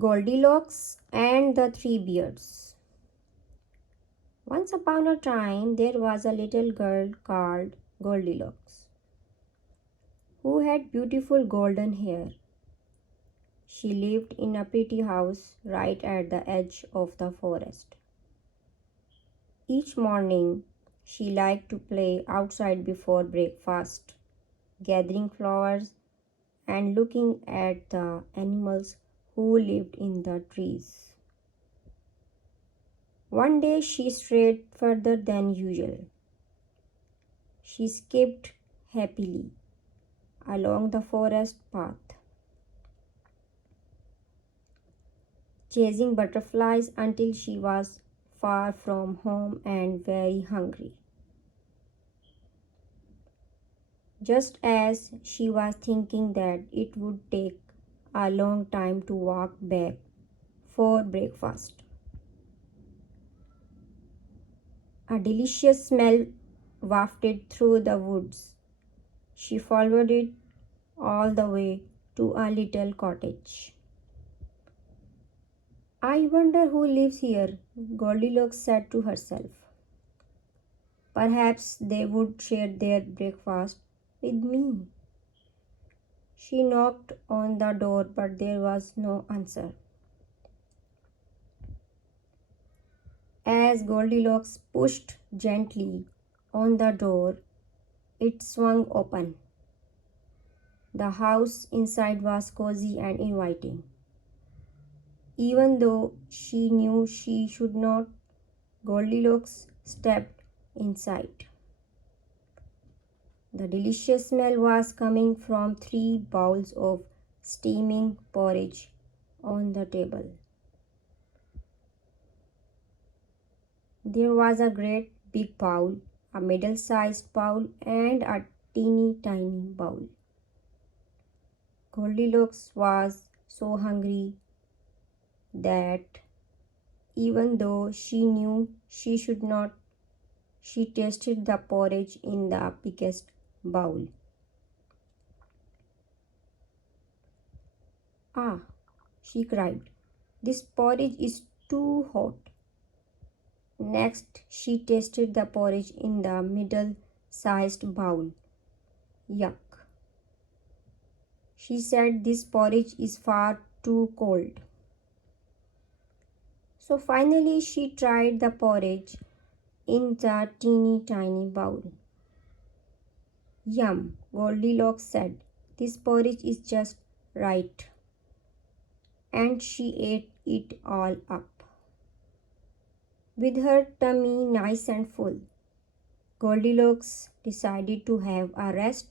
Goldilocks and the Three Bears. Once upon a time, there was a little girl called Goldilocks who had beautiful golden hair. She lived in a pretty house right at the edge of the forest. Each morning, she liked to play outside before breakfast, gathering flowers and looking at the animals who lived in the trees. One day she strayed further than usual. She skipped happily along the forest path, chasing butterflies until she was far from home and very hungry. Just as she was thinking that it would take a long time to walk back for breakfast, a delicious smell wafted through the woods. She followed it all the way to a little cottage. I wonder who lives here, Goldilocks said to herself. Perhaps they would share their breakfast with me. She knocked on the door, but there was no answer. As Goldilocks pushed gently on the door, it swung open. The house inside was cozy and inviting. Even though she knew she should not, Goldilocks stepped inside. The delicious smell was coming from 3 bowls of steaming porridge on the table. There was a great big bowl, a middle-sized bowl, and a teeny tiny bowl. Goldilocks was so hungry that even though she knew she should not, she tasted the porridge in the biggest bowl. Ah, she cried, this porridge is too hot. Next, she tasted the porridge in the middle-sized bowl. Yuck. She said this porridge is far too cold. So finally she tried the porridge in the teeny tiny bowl. Yum, Goldilocks said. This porridge is just right. And she ate it all up. With her tummy nice and full, Goldilocks decided to have a rest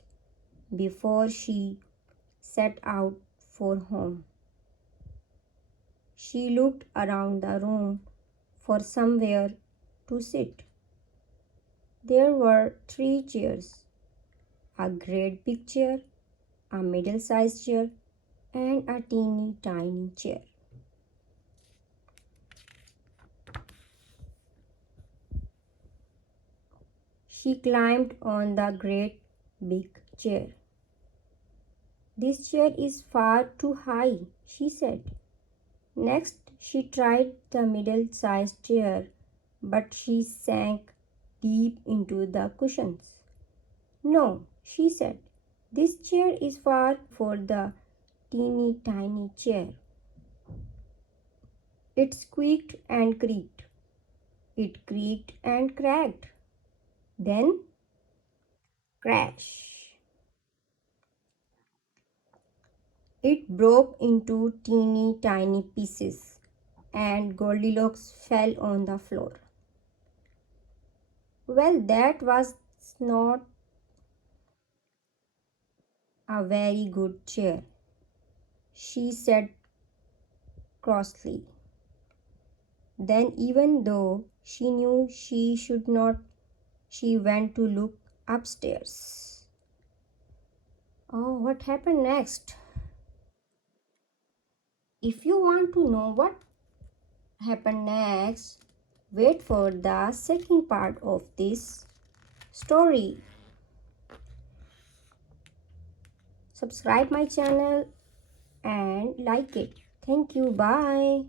before she set out for home. She looked around the room for somewhere to sit. There were 3 chairs, a great big chair, a middle-sized chair, and a teeny tiny chair. She climbed on the great big chair. This chair is far too high, she said. Next, she tried the middle-sized chair, but she sank deep into the cushions. No, she said, this chair is far for the teeny tiny chair. It squeaked and creaked. It creaked and cracked. Then, crash! It broke into teeny tiny pieces, and Goldilocks fell on the floor. Well, that was not a very good chair, she said crossly. Then, even though she knew she should not, she went to look upstairs. Oh, what happened next? If you want to know what happened next, wait for the second part of this story. Subscribe my channel and like it. Thank you. Bye.